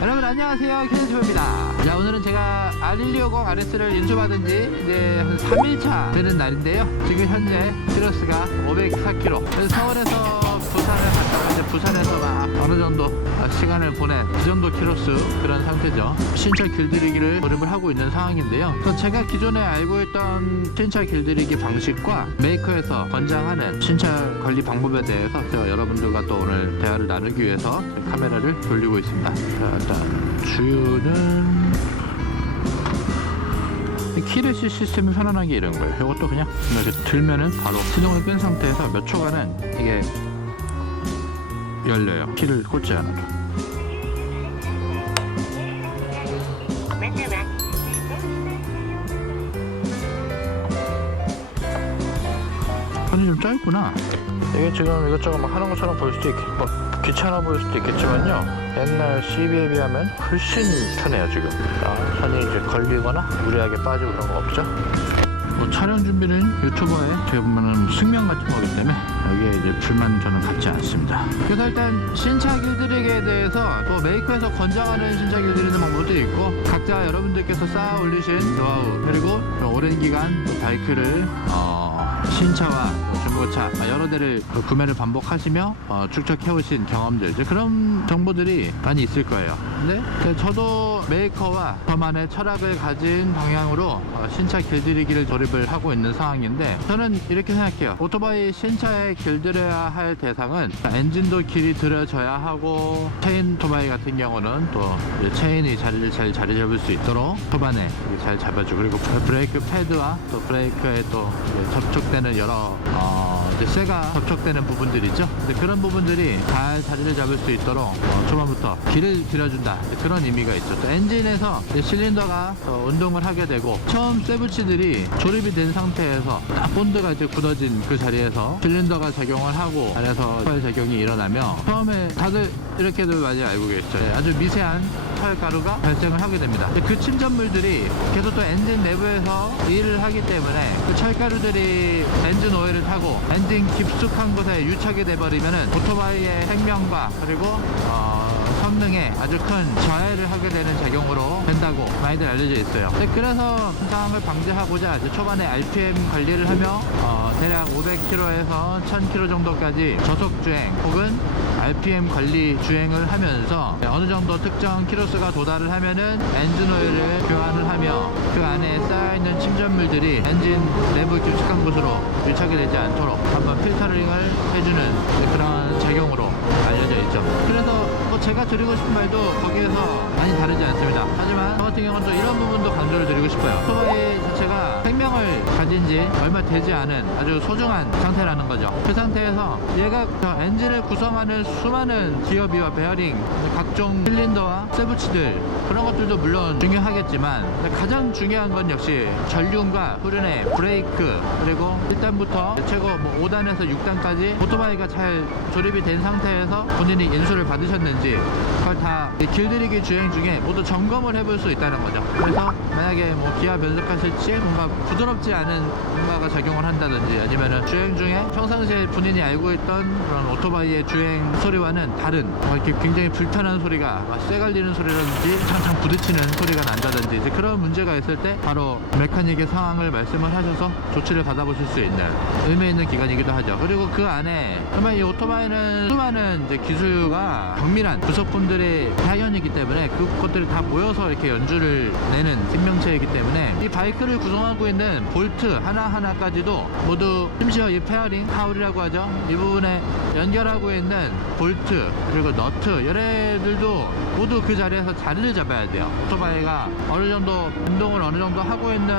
여러분 안녕하세요, 켄즈입니다. 자, 오늘은 제가 R1250 RS를 인수받은 지 이제 한 3일차 되는 날인데요. 지금 현재 키로수가 504km. 그래서 서울에서 부산을 갔다가 이제 부산에서 막 어느 정도 시간을 보낸 그 정도 키로수 그런 상태죠. 신차 길들이기를 조립을 하고 있는 상황인데요. 그래서 제가 기존에 알고 있던 신차 길들이기 방식과 메이커에서 권장하는 신차 관리 방법에 대해서 제가 여러분들과 또 오늘 대화를 나누기 위해서 카메라를 돌리고 있습니다. 자, 일단 주유는 키레시 시스템이 편안하게 이런 거예요. 이것도 그냥 이렇게 들면은 바로 시동을 끈 상태에서 몇 초간은 이게 열려요. 키를 꽂지 않아도. 판이 좀 짧구나. 이게 지금 이것저것 막 하는 것처럼 보일 수도 막 귀찮아 보일 수도 있겠지만요, 옛날 CB에 비하면 훨씬 편해요. 지금 선이 이제 걸리거나 무리하게 빠지고 그런 거 없죠. 뭐 촬영 준비는 유튜버의 어떻게 보면은 숙명 같은 거기 때문에 여기에 이제 불만 저는 갖지 않습니다. 그래서 일단 신차 길들이기에 대해서 또 메이커에서 권장하는 신차 길들이는 방법도 있고, 각자 여러분들께서 쌓아 올리신 노하우, 그리고 오랜 기간 또 바이크를 신차와 중고차 여러 대를 구매를 반복하시며 축적해오신 경험들, 이제 그런 정보들이 많이 있을 거예요. 근데 저도 메이커와 저만의 철학을 가진 방향으로 신차 길들이기를 조립을 하고 있는 상황인데, 저는 이렇게 생각해요. 오토바이 신차에 길들여야 할 대상은 엔진도 길이 들여져야 하고, 체인 오토바이 같은 경우는 또 체인이 자리를 잘 자리 잡을 수 있도록 초반에 잘 잡아주고, 그리고 브레이크 패드와 또 브레이크에 또 접촉되는 여러 이제 쇠가 접촉되는 부분들이죠. 그런 부분들이 잘 자리를 잡을 수 있도록 초반부터 길을 들여준다, 그런 의미가 있죠. 또 엔진에서 실린더가 운동을 하게 되고, 처음 쇠붙이들이 조립이 된 상태에서 본드가 이제 굳어진 그 자리에서 실린더가 작용을 하고 안에서 철 작용이 일어나며, 처음에 다들 이렇게들 많이 알고 계시죠. 아주 미세한 철가루가 발생을 하게 됩니다. 그 침전물들이 계속 또 엔진 내부에서 일을 하기 때문에 그 철가루들이 엔진 오일을 타고 엔진 깊숙한 곳에 유착이 돼버리면은 오토바이의 생명과 그리고 성능에 아주 큰 저해를 하게 되는 작용으로 된다고 많이들 알려져 있어요. 그래서 그 상황을 방지하고자 이제 초반에 RPM 관리를 하며 대략 500km에서 1000km 정도까지 저속 주행 혹은 RPM 관리 주행을 하면서 어느 정도 특정 키로수가 도달을 하면은 엔진 오일을 교환을 하며, 그 안에 쌓여있는 침전물들이 엔진 내부 깊숙한 곳으로 유착이 되지 않도록 한번 필터링을 해주는 그런 작용으로 알려져 있죠. 그래서 제가 드리고 싶은 말도 거기에서 많이 다르지 않습니다. 하지만 저 같은 경우는 또 이런 부분도 강조를 드리고 싶어요. 오토바이 자체가 생명을 가진 지 얼마 되지 않은 아주 소중한 상태라는 거죠. 그 상태에서 얘가 엔진을 구성하는 수많은 기어비와 베어링, 각종 실린더와 쇠붙이들, 그런 것들도 물론 중요하겠지만 가장 중요한 건 역시 전륜과 후륜의 브레이크, 그리고 1단부터 최고 5단에서 6단까지 오토바이가 잘 조립이 된 상태에서 본인이 인수를 받으셨는지 그걸 다 길들이기 주행 중에 모두 점검을 해볼 수 있다는 거죠. 그래서 만약에 기아 변속하실 시 뭔가 부드럽지 않은 뭔가가 작용을 한다든지, 아니면은 주행 중에 평상시에 본인이 알고 있던 그런 오토바이의 주행 소리와는 다른 이렇게 굉장히 불편한 소리가, 쇠 갈리는 소리라든지 창창 부딪히는 소리가 난다든지, 이제 그런 문제가 있을 때 바로 메카닉의 상황을 말씀을 하셔서 조치를 받아보실 수 있는 의미 있는 기간이기도 하죠. 그리고 그 안에 정말 이 오토바이는 수많은 이제 기술과 정밀한 부속품들의 자연이기 때문에 그것들이 다 모여서 이렇게 연주를 내는 생명체이기 때문에 이 바이크를 구성하고 있는 볼트 하나하나까지도 모두, 심지어 이 페어링, 하울이라고 하죠, 이 부분에 연결하고 있는 볼트 그리고 너트 얘네들도 모두 그 자리에서 자리를 잡아야 돼요. 오토바이가 어느 정도 운동을 어느 정도 하고 있는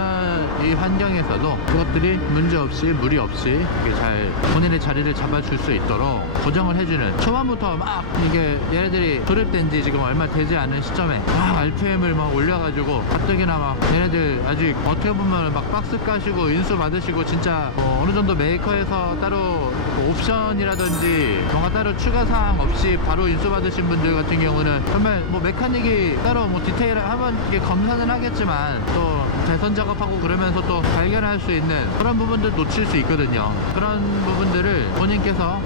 이 환경에서도 그것들이 문제없이 무리 없이 잘 본인의 자리를 잡아줄 수 있도록 고정을 해주는, 초반부터 막 이게 얘네들이 조립된 지 지금 얼마 되지 않은 시점에 RPM을 막 올려가지고 가뜩이나 막 얘네들 아직 어떻게 보면 막 박스 까시고 인수 받으시고, 진짜 어느 정도 메이커에서 따로 옵션이라든지 뭔가 따로 추가 사항 없이 바로 인수 받으신 분들 같은 경우는 정말 메카닉이 따로 디테일을 한번 검사는 하겠지만 또 개선 작업하고 그러면서 또 발견할 수 있는 그런 부분들 놓칠 수 있거든요. 그런 부분들을 본인께서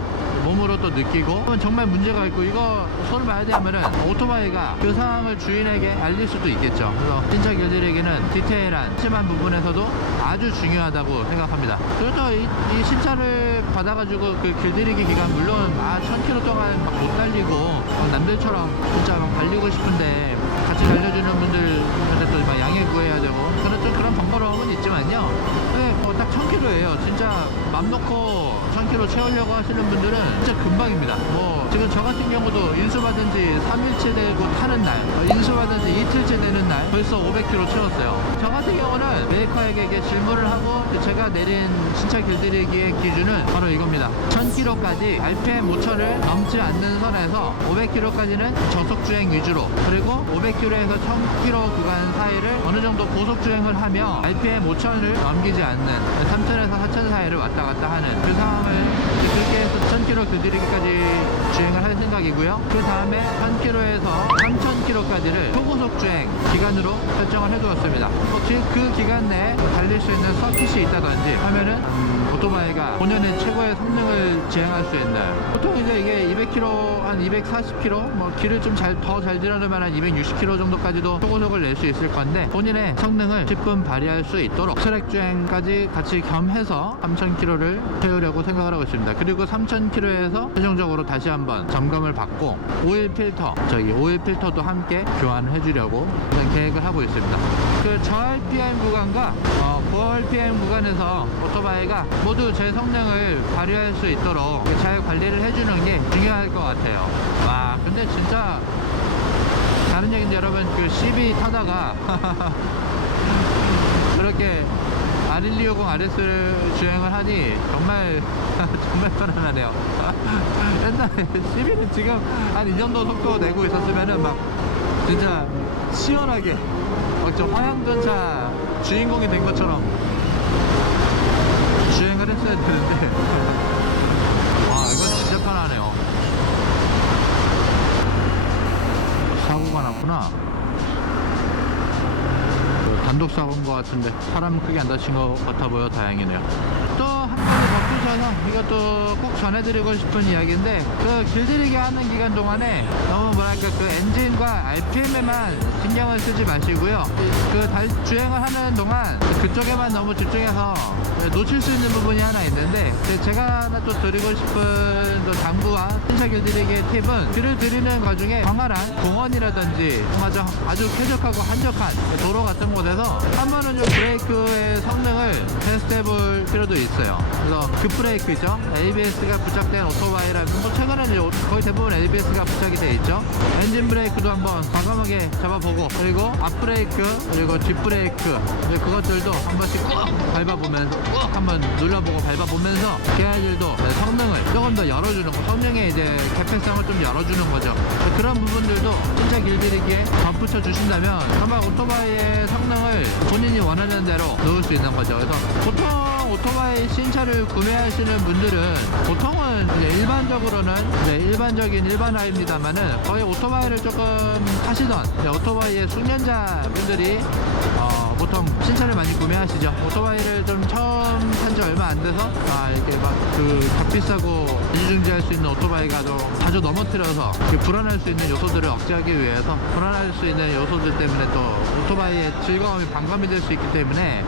몸으로 또 느끼고 정말 문제가 있고 이거 손을 봐야 되면은 오토바이가 그 상황을 주인에게 알릴 수도 있겠죠. 그래서 신차 길들이기는 디테일한 심한 부분에서도 아주 중요하다고 생각합니다. 그래서 이 신차를 받아가지고 그 길들이기 기간 물론 1000km 동안 막 못 달리고 남들처럼 진짜 막 달리고 싶은데 같이 달려주는 분들한테 또 막 양해 구해야 되고 그런 번거로움은 있지만요. 네, 딱 1000km예요. 진짜 맘 놓고 1000km 채우려고 하시는 분들은 진짜 금방입니다. 뭐 지금 저 같은 경우도 인수받은 지 3일째 되고 타는 날, 인수받은 지 이틀째 되는 날 벌써 500km 채웠어요. 저 같은 경우는 메이커에게 이게 질문을 하고 제가 내린 신차 길들이기의 기준은 바로 이겁니다. 1000km까지 RPM 5000을 넘지 않는 선에서 500km까지는 저속주행 위주로, 그리고 500km에서 1000km 구간 사이를 어느 정도 고속주행을 하며 RPM 5000을 넘기지 않는 3000에서 4000 사이를 왔다 갔다 하는 그 상황을 그렇게 해서 1000km 길들이기까지 주행을 할 생각이고요. 그 다음에 1000km에서 3000km까지를 초고속 주행 기간으로 설정을 해두었습니다. 그 기간 내에 달릴 수 있는 서킷이 있다든지 하면은 오토바이가 본연의 최고의 성능을 지향할 수 있는, 보통 이제 이게 200km, 한 240km, 뭐 길을 좀 더 잘 들여놓으면 한 260km 정도까지도 초고속을 낼 수 있을 건데 본인의 성능을 10분 발휘할 수 있도록 트랙 주행까지 같이 겸해서 3000km를 채우려고 생각을 하고 있습니다. 그리고 3000km에서 최종적으로 다시 한번 점검을 받고 오일 필터도 함께 교환을 해주려고 계획을 하고 있습니다. 그 저RPM 구간과 고RPM 구간에서 오토바이가 모두 제 성능을 발휘할 수 있도록 잘 관리를 해주는 게 중요할 것 같아요. 와, 근데 진짜 다른 얘기인데 여러분, 그 CB 타다가 그렇게 R1250 RS를 주행을 하니 정말 편안하네요. 옛날에 CB는 지금 한 이 정도 속도 내고 있었으면은 막 진짜 시원하게 막 저 화양전차 주인공이 된 것처럼 주행을 했어야 되는데 와, 이건 진짜 편하네요. 사고가 났구나. 단독 사고인 것 같은데 사람 크게 안 다친 것 같아 보여 다행이네요. 또 한 가지 덧붙여서 이것도 꼭 전해드리고 싶은 이야기인데, 그 길들이기 하는 기간 동안에 너무 뭐랄까 그 엔진과 RPM에만 신경을 쓰지 마시고요. 그 주행을 하는 동안 그쪽에만 너무 집중해서 놓칠 수 있는 부분이 하나 있는데, 제가 하나 또 드리고 싶은 또 당부와 신차 길들이기의 팁은 길을 들이는 과정에 광활한 공원이라든지 아주 쾌적하고 한적한 도로 같은 곳에서 한 번은 좀 브레이크의 성능을 테스트해 볼 필요도 있어요. 그래서 급브레이크 있죠, ABS가 부착된 오토바이라면 뭐 최근에는 거의 대부분 ABS가 부착이 돼 있죠. 엔진 브레이크도 한번 과감하게 잡아보고, 그리고 앞브레이크 그리고 뒷브레이크 그것들도 한 번씩 꾹 밟아보면서 꾹 한번 눌러보고 밟아보면서 걔네들도 성능을 조금 더 열어주는 거, 성능의 이제 개폐성을 좀 열어주는 거죠. 그런 부분들도 신차 길들이기에 덧붙여 주신다면 정말 오토바이의 성능을 본인이 원하는 대로 넣을 수 있는 거죠. 그래서 보통 오토바이 신차를 구매하시는 분들은 보통은 이제 일반적으로는 일반적인 일반화입니다만은 거의 오토바이를 조금 타시던 오토바이의 숙련자 분들이 보통 신차를 많이 구매하시죠. 오토바이를 좀 처음 탄 지 얼마 안 돼서 이렇게 막 그 값비싸고 이중지할 수 있는 오토바이가 좀 자주 넘어뜨려서 불안할 수 있는 요소들을 억제하기 위해서, 불안할 수 있는 요소들 때문에 또 오토바이의 즐거움이 반감이 될 수 있기 때문에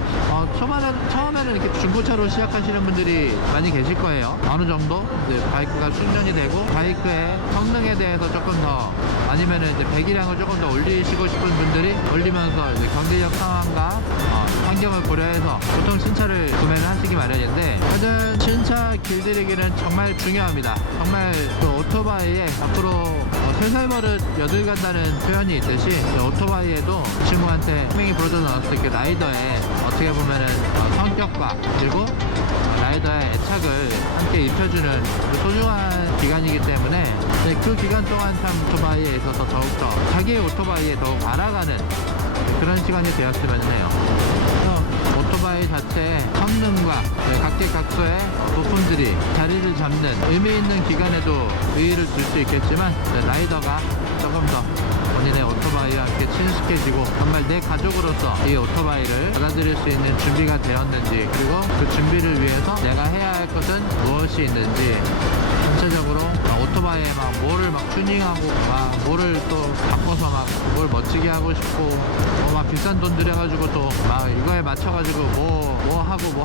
처음에는 이렇게 중고차로 시작하시는 분들이 많이 계실 거예요. 어느 정도 이제 바이크가 숙련이 되고 바이크의 성능에 대해서 조금 더, 아니면은 이제 배기량을 조금 더 올리시고 싶은 분들이 올리면서 이제 경제적 상황과 환경을 고려해서 보통 신차를 구매를 하시기 마련인데, 하여튼 신차 길들이기는 정말 중요합니다. 정말 그 오토바이에 앞으로 설설버릇 여들 간다는 표현이 있듯이 오토바이에도 친구한테 분명히 불어져 나왔을 때 그 라이더의 어떻게 보면은 성격과 그리고 라이더의 애착을 함께 입혀주는 소중한 기간이기 때문에 그 기간 동안 참 오토바이에 있어서 더욱더 자기의 오토바이에 더욱 알아가는 그런 시간이 되었으면 해요. 그래서 오토바이 자체의 성능과 각계각소의 부품들이 자리를 잡는 의미 있는 기간에도 의의를 둘 수 있겠지만, 라이더가 조금 더 본인의 오토바이와 함께 친숙해지고 정말 내 가족으로서 이 오토바이를 받아들일 수 있는 준비가 되었는지, 그리고 그 준비를 위해서 내가 해야 할 것은 무엇이 있는지 전체적으로 오토바이에 막 뭐를 막 튜닝하고 막 뭐를 또 바꿔서 막 뭘 멋지게 하고 싶고 막 비싼 돈 들여가지고 또 막 이거에 맞춰가지고 뭐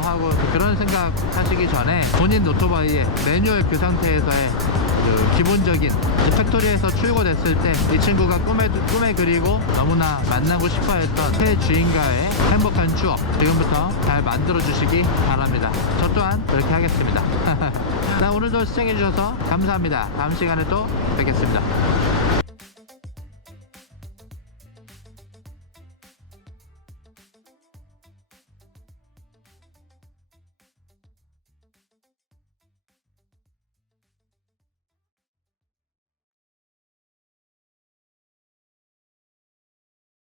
하고 그런 생각 하시기 전에 본인 오토바이의 매뉴얼 그 상태에서의 그 기본적인 팩토리에서 출고됐을 때 이 친구가 꿈에 그리고 너무나 만나고 싶어 했던 새 주인과의 행복한 추억 지금부터 잘 만들어 주시기 바랍니다. 저 또한 그렇게 하겠습니다. 자, 오늘도 시청해 주셔서 감사합니다. 다음 시간에 또 뵙겠습니다.